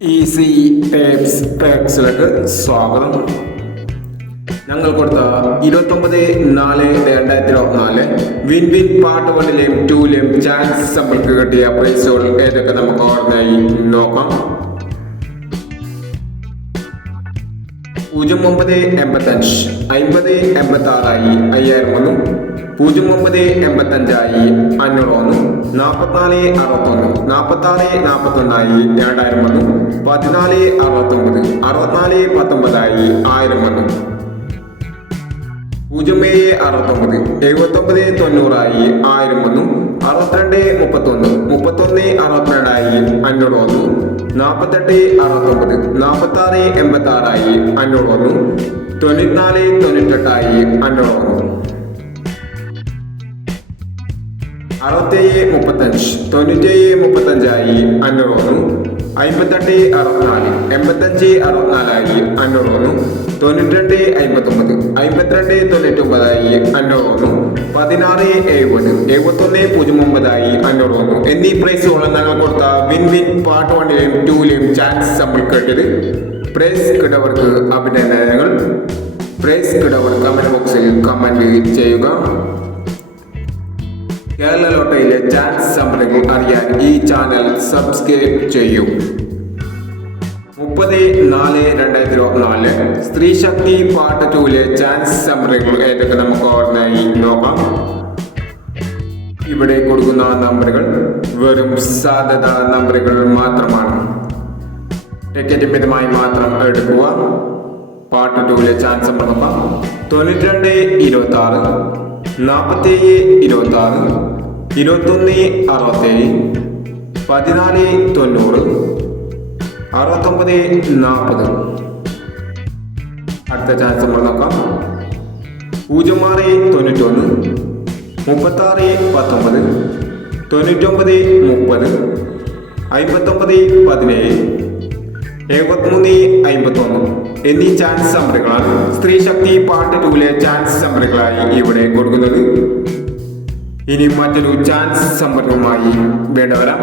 Easy tapes ടാക്സിലേക്ക് സ്വാഗതം. ഞങ്ങൾ കൊടുത്ത ഇരുപത്തൊമ്പത് നാല് രണ്ടായിരത്തി ഇരുപത്തിനാല് വിൻ വിൻ പാർട്ട് വണ്ണിലെയും ടൂലെയും ചാൻസ് നമ്മൾക്ക് കിട്ടിയ പ്രൈസുകൾ ഏതൊക്കെ നമുക്ക് ഓർമ്മയായി നോക്കാം. പൂജ്യം ഒമ്പത് എൺപത്തഞ്ച് അൻപത് എൺപത്തി ആറായി അയ്യായിരം ഒന്നും പൂജ്യം ഒമ്പത് എൺപത്തഞ്ചായി അഞ്ഞൂറ് ഒന്നും നാൽപ്പത്തിനാല് അറുപത്തൊന്ന് നാൽപ്പത്താറ് നാൽപ്പത്തൊന്നായി രണ്ടായിരം ഒന്നും പതിനാല് അറുപത്തൊമ്പത് അറുപത്തിനാല് പത്തൊമ്പതായി ആയിരം ഒന്നും പൂജ്യം ഏഴ് അറുപത്തൊമ്പത് എഴുപത്തൊമ്പത് തൊണ്ണൂറായി ആയിരം ഒന്നും അറുപത്തിരണ്ട് മുപ്പത്തൊന്ന് മുപ്പത്തൊന്ന് അറുപത്തിരണ്ടായി അഞ്ഞൂറ് വന്നു. നാൽപ്പത്തെട്ട് അറുപത്തൊമ്പത് നാൽപ്പത്തി ആറ് എൺപത്തി ആറായി അഞ്ഞൂറ് വന്നു. തൊണ്ണൂറ്റിനാല് തൊണ്ണൂറ്റെട്ടായി അഞ്ഞൂറ് വന്നു. അറുപത്തേഴ് മുപ്പത്തഞ്ച് തൊണ്ണൂറ്റേഴ് മുപ്പത്തഞ്ചായി അഞ്ഞൂറ് വന്നു. അമ്പത്തെട്ട് അറുപത്തിനാല് എൺപത്തഞ്ച് അറുപത്തിനാലായി അഞ്ഞൂറ് വന്നു. തൊണ്ണൂറ്റിരണ്ട് അമ്പത്തൊമ്പത് അമ്പത്തിരണ്ട് തൊണ്ണൂറ്റൊമ്പതായി അഞ്ഞൂറ് വന്നു. പതിനാറ് എഴുപത് എഴുപത്തൊന്ന് പൂജ്യം ഒമ്പതായി അഞ്ഞൂറ് വന്നു. എന്നീ പ്രൈസുകളും ഞങ്ങൾ കൊടുത്ത വിൻ വിൻ പാർട്ട് വണ്ണിലെയും ടൂലെയും ചാൻസ് നമ്മൾ കേട്ടത്. പ്രൈസ് കിടവർക്ക് അഭിനന്ദനങ്ങൾ. പ്രൈസ് കിടവർ കമന്റ് ബോക്സിൽ കമന്റ് ചെയ്യുക. കേരള ലോട്ടയിലെ ചാൻസ് സംരംഭം അറിയാൻ ഈ ചാനൽ സബ്സ്ക്രൈബ് ചെയ്യൂ. മുപ്പത് നാല് രണ്ടായിരത്തി ഇരുപത്തിനാല് സ്ത്രീ ശക്തി പാർട്ട് ടൂവിലെ ചാൻസ് സംരംഭങ്ങൾ ഏതൊക്കെ നമുക്ക് ഓർമ്മയായി നോക്കാം. ഇവിടെ കൊടുക്കുന്ന നമ്പറുകൾ വെറും സാധ്യത നമ്പറുകൾ മാത്രമാണ്. ടിക്കറ്റ് മിതമായി മാത്രം എടുക്കുക. പാർട്ട് ടൂവിലെ ചാൻസ് നമ്പർ നോക്കാം. തൊണ്ണൂറ്റിരണ്ട് ഇരുപത്തി ആറ് നാൽപ്പത്തേഴ് ഇരുപത്തി ആറ് ഇരുപത്തൊന്ന് അറുപത്തേഴ് പതിനാല് തൊണ്ണൂറ് അറുപത്തൊമ്പത് നാൽപ്പത്. അടുത്ത ചാൻസ് നമ്മൾ നോക്കാം. പൂജ്യം ആറ് തൊണ്ണൂറ്റൊന്ന് മുപ്പത്താറ് പത്തൊമ്പത് തൊണ്ണൂറ്റൊമ്പത് മുപ്പത് അമ്പത്തൊമ്പത് പതിനേഴ് എഴുപത്തിമൂന്ന് അമ്പത്തൊന്ന് എന്നീ ചാൻസ് നമ്പറുകളാണ് സ്ത്രീ ശക്തി പാർട്ട് ടൂവിലെ ചാൻസ് നമ്പറുകളായി ഇവിടെ കൊടുക്കുന്നത്. ഇനി മറ്റൊരു ചാൻസ് സമ്പർക്കവുമായി വേണ്ടവരാം